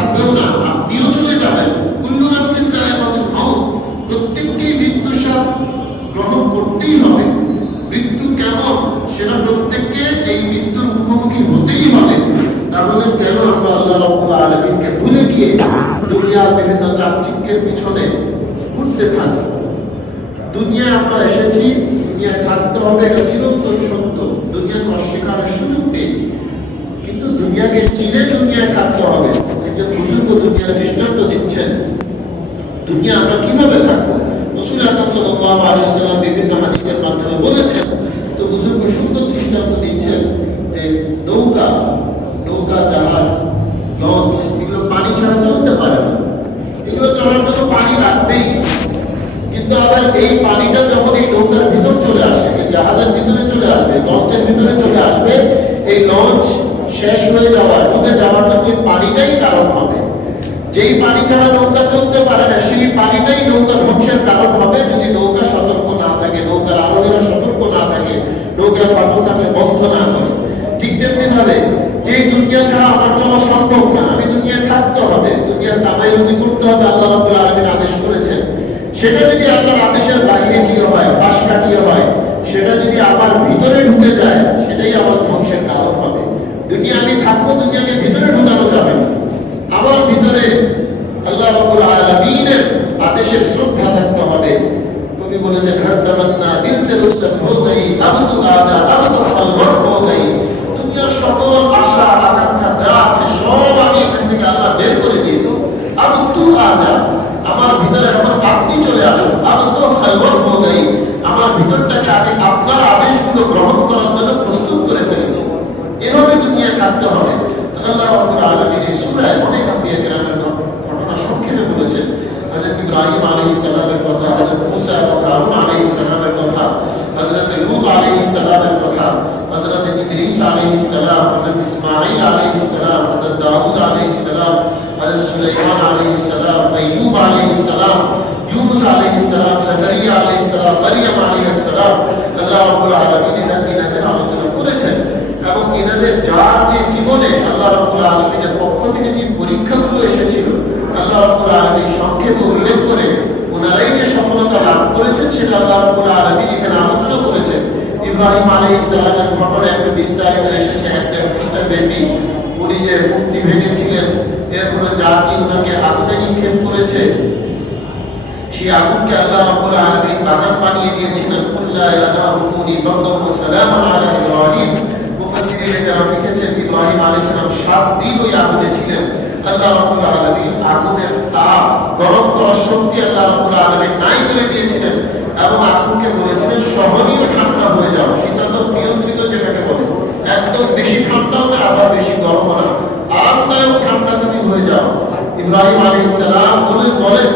থাকবেও না, আপনিও চলে যাবেন। কুল্লু নাফসিন যায়কাতুল মাউত, প্রত্যেককেই মৃত্যুর স্বাদ গ্রহণ করতেই হবে। মৃত্যু কেমন সেটা প্রত্যেককে এই মৃত্যুর মুখোমুখি হতেই হবে। তাহলে কেন আমরা আল্লাহ রাব্বুল আলামিনকে ভুলে গিয়ে দুনিয়ার বিভিন্ন চাকচিক্যের পিছনে ঘুরতে থাকি? দুনিয়ায় আমরা এসেছি, দুনিয়ায় থাকতে হবে, এটা চিরন্তন সত্য। দুনিয়াকে অস্বীকারের সুযোগ নেই, কিন্তু দুনিয়াকে চিনে দুনিয়ায় থাকতে হবে। একজন বুজুর্গ দুনিয়ার দৃষ্টান্ত দিচ্ছেন, দুনিয়া আমরা কিভাবে থাকবো। রাসূল আকরাম সাল্লাল্লাহু আলাইহি ওয়াসাল্লাম বিভিন্ন হাদিসের মাধ্যমে বলেছেন। তো বুজুর্গ সুন্দর দৃষ্টান্ত দিচ্ছেন যে নৌকা, জাহাজ, লঞ্চ, এগুলো পানি ছাড়া চলতে পারে না। এগুলো চলার জন্য পানি লাগবেই, কিন্তু আবার এই পানিটা যখন এই নৌকার ভিতর চলে আসে, এই জাহাজের ভিতরে চলে আসবে, লঞ্চের ভিতরে চলে আসবে, এই লঞ্চ শেষ হয়ে যাওয়া, ডুবে যাওয়ার জন্য ওই পানিটাই কারণ হবে। যেই পানি ছাড়া নৌকা চলতে পারে না, সেই পানিটাই নৌকা ধ্বংসের কারণ হবে যদি নৌকা সতর্ক না থাকে, নৌকার আরোহীরা সতর্ক না থাকে, নৌকার ফাটল থাকলে বন্ধ না করে। ঠিক তেমনি ভাবে যে দুনিয়া ছাড়া আমার চলা সম্ভব না, আমি দুনিয়ায় থাকতে হবে, দুনিয়ার কামাই রুজি করতে হবে, আল্লাহ রাব্বুল আলামিন আদেশ করেছেন। সেটা যদি আল্লাহর আদেশের বাইরে গিয়ে হয়, পাশ কাটিয়ে হয়, সেটা যদি আবার ভিতরে ঢুকে যায়, সেটাই আমার ধ্বংসের কারণ হবে। দুনিয়া আমি থাকবো, দুনিয়াকে ভিতরে ঢুকানো যাবে না। আমার ভিতরে আল্লাহ রাব্বুল আলামিনের আদেশের শ্রদ্ধা থাকতে হবে। কবি বলেছেন, হর তামান্না দিল সে রুসত হো গই, আব তু আজা, আব তু খলবত হো গই। দুনিয়ার সকল আশা আকাঙ্ক্ষা যা আছে সব আমি এখান থেকে আল্লাহ বের করে দিয়েছি। আব তু আজা, আমার ভিতরে এখন আপনি চলে আসুন। আব তু খলবত হো গই, আমার ভিতরটাকে আমি আপনার আদেশগুলো গ্রহণ করার জন্য প্রস্তুত করে ফেলেছি। এভাবে দুনিয়া থাকতে হবে। আল্লাহ রাব্বুল আলামিন এই সূরায় অনেক আম্বিয়া কেরামের ঘটনা সংক্ষেপে বলেছেন। হযরত ইব্রাহিম আলাইহিস সালামের কথা, হযরত মূসা এবং হারুন আলাইহিস সালামের কথা, হযরত লূত আলাইহিস সালামের কথা, হযরত ইদ্রিস আলাইহিস সালাম, হযরত ইসমাঈল আলাইহিস সালাম, হযরত দাউদ আলাইহিস সালাম, হযরত সুলাইমান আলাইহিস সালাম, আইয়ুব আলাইহিস সালাম, ইউনুস আলাইহিস সালাম, জাকারিয়া আলাইহিস সালাম, মারইয়াম আলাইহিস সালাম। আল্লাহ রাব্বুল আলামিন এনাদের আলোচনা করেছেন এবং এনাদের যার যে জীবনে আল্লাহ রাব্বুল আলামিনের পক্ষ থেকে যে পরীক্ষাগুলো এসেছিল, আল্লাহ রাব্বুল আলামিন সংক্ষেপে উল্লেখ করে ওনারাই যে সফলতা লাভ করেছেন সেটা আল্লাহ রাব্বুল আলামিন এখানে আলোচনা করেছেন। ইব্রাহিম আলাইহিস সালামের ঘটনা একটু বিস্তারিত এসেছে, 1.5 পৃষ্ঠা ব্যাপী। উনি যে মূর্তি ভেঙেছিলেন, এরপরে জাতি ওনাকে আগুনে নিক্ষেপ করেছে, সেই আগুনকে আল্লাহ রাব্বুল আলামিন বাগান বানিয়ে দিয়েছিলেন। কুল্লা ইয়া নারু কুনি বারদান ওয়া সালামান আলা ইব্রাহিম। মুফাসসিরিনে কেরাম লিখেছেন, ইব্রাহিম আলাইহিস সালাম 7 দিন ওই আগুনে ছিলেন। আল্লাহ রাব্বুল আলামিন আগুনের তাপ গরম করার শক্তি আল্লাহ রাব্বুল আলামিন নাই করে দিয়েছিলেন এবং আগুনকে বলেছিলেন সহনীয় ঠান্ডা হয়ে যাও, শীতাতপ নিয়ন্ত্রিত যেটাকে বলে, একদম বেশি ঠান্ডাও না আবার বেশি গরমও না, আরামদায়ক ঠান্ডা তুমি হয়ে যাও। ইব্রাহিম আলাইহিস সালাম বলেন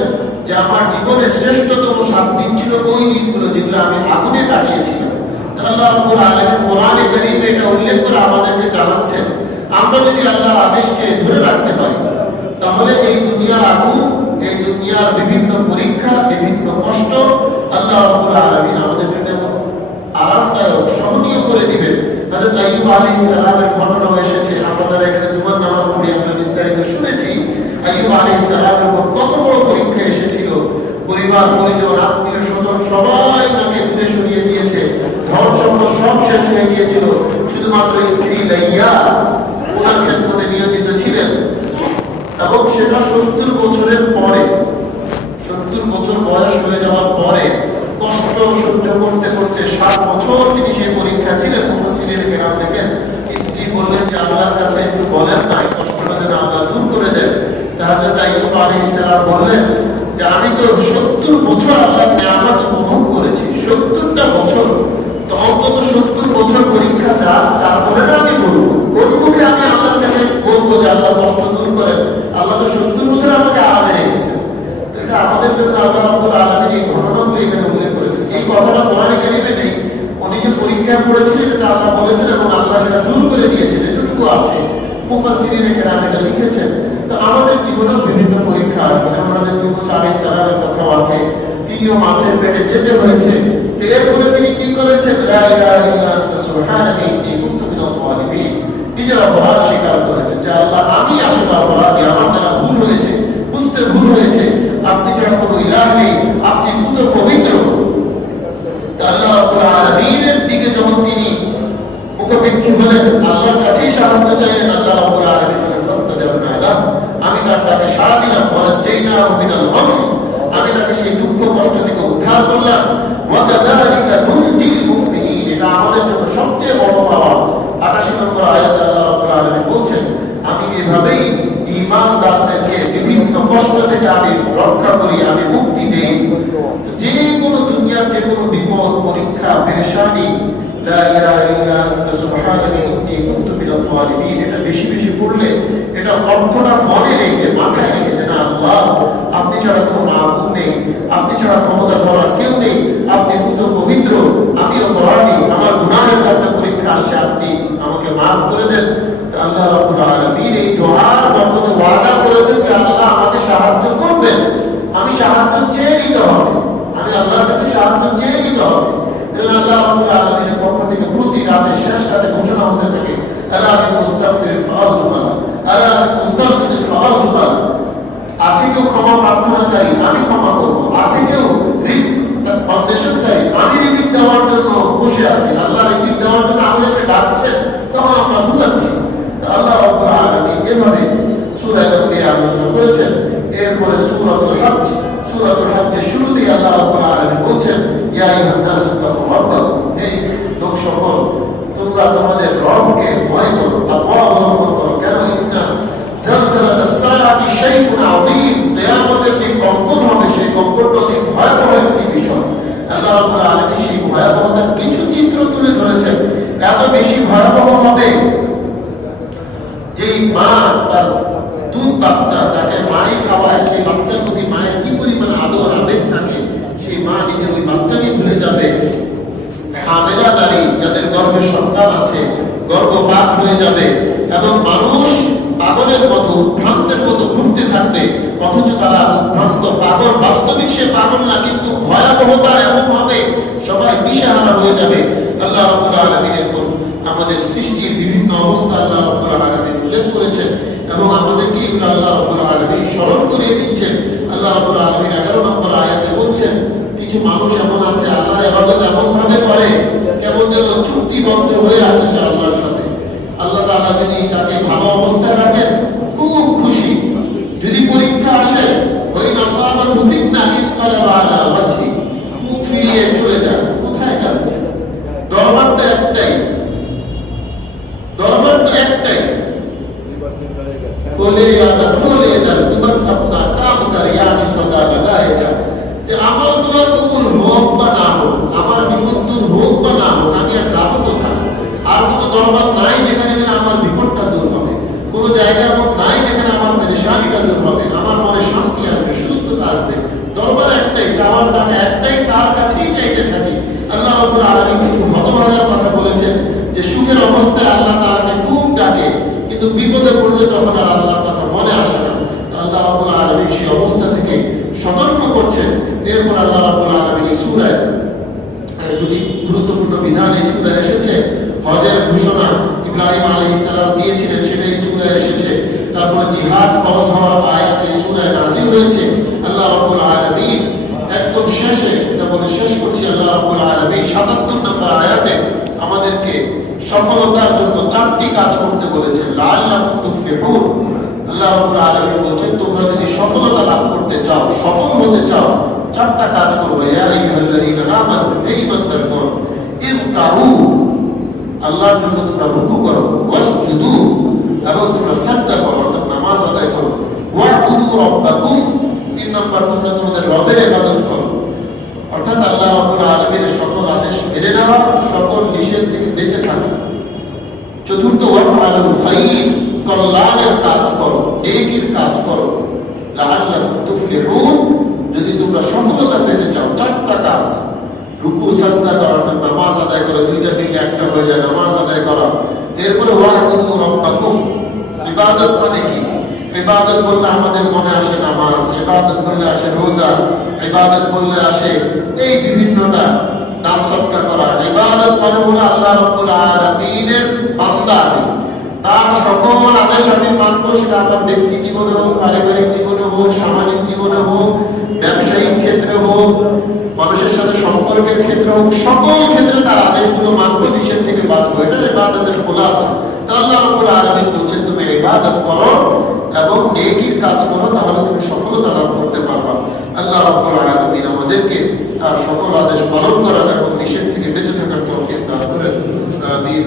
যে আমার জীবনের শ্রেষ্ঠতম 7 দিন ছিল ওই দিনগুলো যেগুলো আমি আগুনে কাটিয়েছিলাম। আল্লাহ রাব্বুল আলামিন কোরআনে কারীমে এটা উল্লেখ করে আমাদেরকে জানাচ্ছেন, আমরা যদি আল্লাহর আদেশকে ধরে রাখতে পারি তাহলে এই দুনিয়ার আগুন, এই দুনিয়ার বিভিন্ন পরীক্ষা, বিভিন্ন কষ্ট আল্লাহ রাব্বুল আলামিন আমাদের জন্য আরামদায়ক, সহনীয় করে দিবেন। হযরত আইয়ুব আলাইহিস সালামের ঘটনাও এসেছে। আমরা যারা এখানে জুমার নামাজ পড়ি আমরা বিস্তারিত শুনেছি আইয়ুব আলাইহিস সালামের উপর কত বড় পরীক্ষা এসেছিল। পরিবার পরিজন আত্মীয় স্বজন সবাই তাকে দূরে সরিয়ে দিয়েছে, ধন সম্পদ সব শেষ হয়ে গিয়েছিল, শুধুমাত্র স্ত্রী লাইয়া ওনার খেদমতে নিয়োজিত ছিলেন। এবং সেটা 70 বছরের পরে, 70 বছর বয়স হয়ে যাওয়ার পরে কষ্ট সহ্য করতে করতে 7 বছর তিনি সেই পরীক্ষা ছিলেন। মুফাসসিরিনে কেরাম দেখেন, স্ত্রী বললেন যে আল্লাহর কাছে একটু বলেন না এই কষ্টটা যেন আল্লাহ দূর করে দেন। হযরত আইয়ুব আলাইহিস সালাম বললেন যে আমি তো 70 বছর আল্লাহর নিয়ামত উপভোগ করেছি, 70টা বছর, তো অন্তত 70 বছর পরীক্ষা যাক, তারপরে না আমি বলবো, কোন মুখে আমি আল্লাহর কাছে বলবো যে আল্লাহ কষ্ট দূর করেন। আল্লাহ তো 70 বছর আমাকে আরামে রেখেছেন। তো এটা আমাদের জন্য আল্লাহ রাব্বুল আলামিন এই ঘটনাগুলো এখানে উল্লেখ করেছেন। এই কথাটা কোরআনে কারীমে নেই, উনি যে পরীক্ষা করেছিলেন এটা আল্লাহ বলেছেন এবং আল্লাহ সেটা দূর করে দিয়েছেন, এটুকু আছে। মুফাসসিরিনে কেরাম এটা লিখেছেন। তো আমাদের জীবনেও বিভিন্ন পরীক্ষা আসবে, যেমন হযরত ইউনূস আলাইহিস সালামের কথাও আছে, তিনিও মাছের পেটে যেতে হয়েছে। তো এরপরে তিনি কি করেছেন, লা ইলাহা ইল্লা আনতা সুবহানাকা ইন্নী কুনতু মিনাল যালিমিন, নিজের অপরাধ স্বীকার করেছেন যে আল্লাহ আমি আসলে অপরাধী, আমার দ্বারা সাহায্য চাইলেন, আল্লাহ রাব্বুল আলামিন বলেন ফাস্তাজাবনা লাহু, আমি তার ডাকে সাড়া দিলাম, ওয়ানাজ্জাইনাহু মিনাল গাম, আমি তাকে সেই দুঃখ কষ্ট থেকে উদ্ধার করলাম। ওয়া কাযালিকা নুনজিল মুমিনিন, এটা আমাদের জন্য সবচেয়ে বড় পাওয়া। 88 নম্বর আয়াতে আল্লাহ রাব্বুল আলামিন বলছেন, আমি এভাবেই ঈমানদারদেরকে বিভিন্ন কষ্ট থেকে আমি রক্ষা করি, আমি মুক্তি দেই। যে কোনো দুনিয়ার যে কোনো বিপদ, পরীক্ষা, পেরেশানি, লা ইলাহা ইল্লা আনতা সুবহানাকা ইন্নী কুনতু মিনাল যালিমিন, এটা বেশি বেশি পড়লে এটা অর্থটা মনে রেখে মাথায় রেখে যে না আল্লাহ আপনি ছাড়া কোনো মাবুদ নেই, আপনি ছাড়া ক্ষমতা ধরার কেউ নেই, আপনি পূত পবিত্র, আমি অপরাধী, আমার গুনাহের কারণে পরীক্ষা আসছে, আপনি আমাকে মাফ করে দেন। আল্লাহ রাব্বুল আলামিন এই দোয়ার বরকতে ওয়াদা করেছেন যে আল্লাহ আমাকে সাহায্য করবেন, আমি সাহায্য চেয়ে নিতে হবে, আমি আল্লাহর কাছে সাহায্য চেয়ে নিতে হবে। যেন আল্লাহ রাব্বুল আলামিনের পক্ষ থেকে প্রতি রাতে শেষ রাতে ঘোষণা হতে থাকে, আলা আমি মুস্তাগফিরিন ফারজুকালা, আলা আমি মুস্তাগফিরিন ফারজুকালা। আছে কেউ ক্ষমা প্রার্থনাকারী, আমি ক্ষমা করব। আছে কেউ রিজিক অন্বেষণকারী, আমি রিজিক দেওয়ার জন্য বসে আছি। আল্লাহ রিজিক দেওয়ার জন্য আমাদেরকে ডাকছেন, তখন আমরা ঘুমাচ্ছি। আল্লাহ রাব্বুল আলামিন এভাবে সূরা আম্বিয়া আলোচনা করেছেন। এরপরে সূরাতুল হজ্জ, সূরাতুল হজ্জের শুরুতেই আল্লাহ রাব্বুল আলামিন বলছেন, ইয়া আইয়ুহান নাসু তাকু রাব্বাকুম, হে লোক সকল তোমরা তোমাদের রবকে ভয় করো, তাকওয়া অবলম্বন করো। কেন? ইন্না জালজালাতাস সাআতি শাইউন আযীম, কিয়ামতের যে কম্পন হবে সেই কম্পনটা অতি ভয়াবহ একটি বিষয়। আল্লাহ রাব্বুল আলামিন সেই ভয়াবহতার কিছু চিত্র তুলে ধরেছেন। এত বেশি ভয়াবহ হবে যে মা তার দুধ বাচ্চা যাকে মাই খাওয়ায়, সেই বাচ্চার প্রতি মায়ের কি পরিমাণ আদর আবেগ থাকে, সেই মা নিজের ওই বাচ্চাকে ভুলে যাবে। হামেলা নারী যাদের গর্ভে সন্তান আছে গর্ভপাত হয়ে যাবে, এবং মানুষ পাগলের মতো ভ্রান্তের মতো ঘুরতে থাকবে, অথচ তারা ভ্রান্ত পাগল, বাস্তবিক সে পাগল না, কিন্তু ভয়াবহতা এমন ভাবে সবাই দিশেহারা হয়ে যাবে। আল্লাহ রাব্বুল আলামিনের আমাদের সৃষ্টির বিভিন্ন অবস্থা আল্লাহ রাব্বুল আলামিন উল্লেখ করেছেন, এবং আমাদেরকে এগুলো আল্লাহ রাব্বুল আলামিন স্মরণ করিয়ে দিচ্ছেন। আল্লাহ রাব্বুল আলামিন 11 নম্বর আয়াতে বলছেন, কিছু মানুষ এমন আছে আল্লাহর ইবাদত এমন ভাবে করে কেমন যেন চুক্তিবদ্ধ হয়ে আছে সে আল্লাহর সাথে। আল্লাহ তাআলা যদি তাকে ভালো অবস্থায় রাখেন খুব খুশি, যদি পরীক্ষা আসে ওই নাসাবাতু ফিতনা ইনকালাবা আলা ওয়াজহি, মুখ ফিরিয়ে চলে যায়, কোথায় যাবে? দরবার তো একটাই, দরবার তো একটাই, खोले या न खोले दर तू बस अपना काम कर यानी सदा लगाए जा। যে আমার দোয়া কবুল হোক বা না হোক, আমার বিপদ দূর হোক বা না হোক, আমি আর যাবো কোথায়? আর কোনো দরবার নাই যেখানে গেলে আমার বিপদটা দূর হবে, কোনো জায়গা এমন নাই যেখানে আমার পেরেশানিটা দূর হবে, আমার মনে শান্তি আসবে, সুস্থতা আসবে। দরবার একটাই, চাওয়ার জায়গা একটাই, তার কাছেই চাইতে থাকি। আল্লাহ রাব্বুল আলামিন কিছু হতভাগার কথা বলেছেন যে সুখের অবস্থায় আল্লাহ তাআলাকে খুব ডাকে, কিন্তু বিপদে পড়লে তখন আর আল্লাহর কথা মনে আসে না। আল্লাহ রাব্বুল আলামিন সেই অবস্থা থেকে সতর্ক করছেন। এরপর আল্লাহ রাব্বুল আলামিন এই সূরায় দুটি গুরুত্বপূর্ণ বিধান এই সূরায় এসেছে। হজের ঘোষণা ইব্রাহিম আলাইহিস সালাম দিয়েছিলেন, সেটা এই সূরায় এসেছে। তারপর জিহাদ ফরজ হওয়ার আয়াত এই সূরায় নাযিল হয়েছে। আল্লাহ রাব্বুল আলামিন একদম শেষে, এটা বলে শেষ করছি, আল্লাহ রাব্বুল আলামিন 77 নম্বর আয়াতে আমাদেরকে সফলতার জন্য 4টি কাজ করতে বলেছেন। লাআল্লাকুম তুফলিহুন, আল্লাহ রাব্বুল আলামিন বলেন তোমরা যদি সফলতা লাভ করতে চাও, সফল হতে চাও, 4টা কাজ করবে। ইয়া আইয়ুহাল্লাযীনা আমানু, হে ঈমানদারগণ, ইরকাউ, আল্লাহর জন্য তোমরা রুকু করো, ওয়াসজুদু, এবং তোমরা সাজদা করো, অর্থাৎ নামাজ আদায় করো, ওয়া'বুদু রাব্বাকুম, 3 নম্বর তোমরা তোমাদের রবের ইবাদত করো, অর্থাৎ আল্লাহ রাব্বুল আলামিনের সকল আদেশ মেনে নেওয়া, সকল নিষেধ থেকে বেঁচে থাকা। 4র্থ ওয়াফআলুল খায়র, কল্যাণের কাজ করো, নেকির কাজ করো। লাআল্লাকুম তুফলিহুন, যদি তোমরা সফলতা পেতে চাও, 4টা কাজ, রুকু সাজদা করা, অর্থাৎ নামাজ আদায় করা, দুইটা মিলে একটা হয়ে যায়, নামাজ আদায় করা। এরপরে ওয়া'বুদু রাব্বাকুম, ইবাদত মানে কি? ইবাদত বললে আমাদের মনে আসে নামাজ, ইবাদত বললে আসে রোজা, ইবাদত বললে আসে এই বিভিন্নটা, দান সদকা করা। ইবাদত মানে হলো আল্লাহ রাব্বুল আলামিনের বান্দা আমি, তার সকল আদেশ আমি মানবো, সেটা আমার ব্যক্তি জীবনে হোক, পারিবারিক জীবনে হোক, সামাজিক জীবনে হোক, ব্যবসায়িক ক্ষেত্রে হোক, মানুষের সাথে সম্পর্ক সম্পর্কের ক্ষেত্রে হোক, সকল ক্ষেত্রে তার আদেশগুলো মানবো, নিষেধ থেকে বাঁচবো। এটা ইবাদতের খোলাসা। তো আল্লাহ রাব্বুল আলামিন বলছেন তুমি ইবাদত করো এবং নেকির কাজ করো, তাহলে তুমি সফলতা লাভ করতে পারবা। আল্লাহ রাব্বুল আলামিন আমাদেরকে তার সকল আদেশ পালন করার এবং নিষেধ থেকে বেঁচে থাকার তৌফিক দান করেন। আমিন।